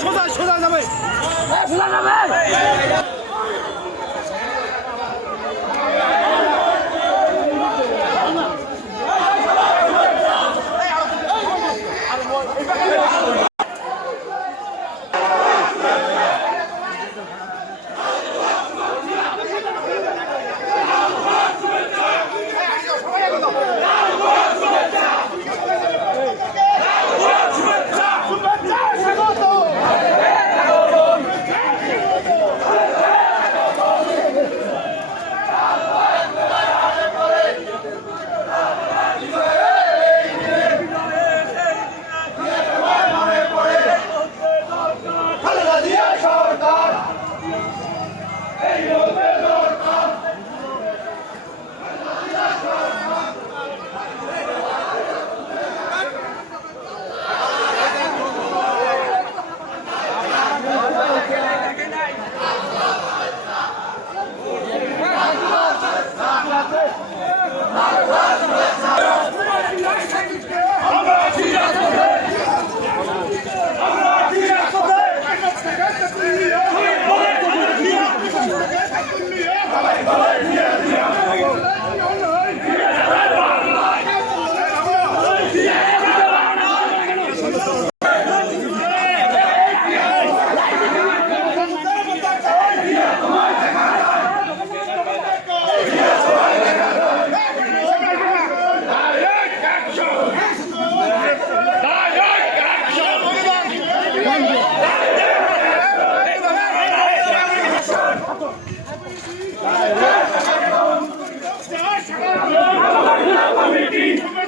সোজা সোজা যাবে। সবুজের committee.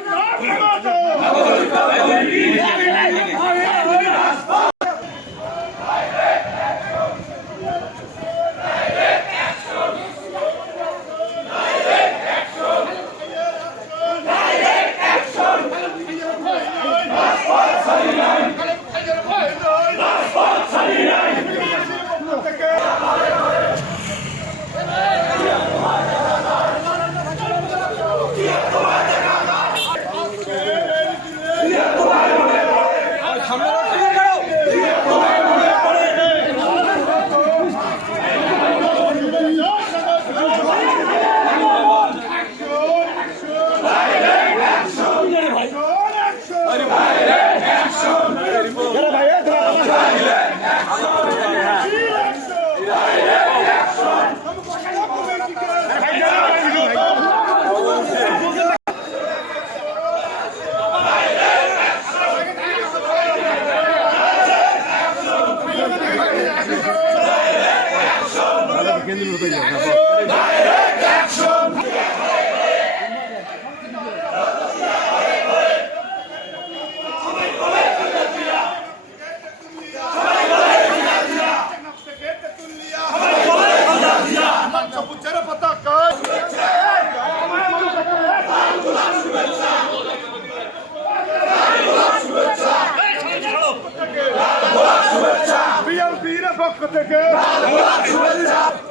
বিএনপির পক্ষ থেকে শুভেচ্ছা স্বাগত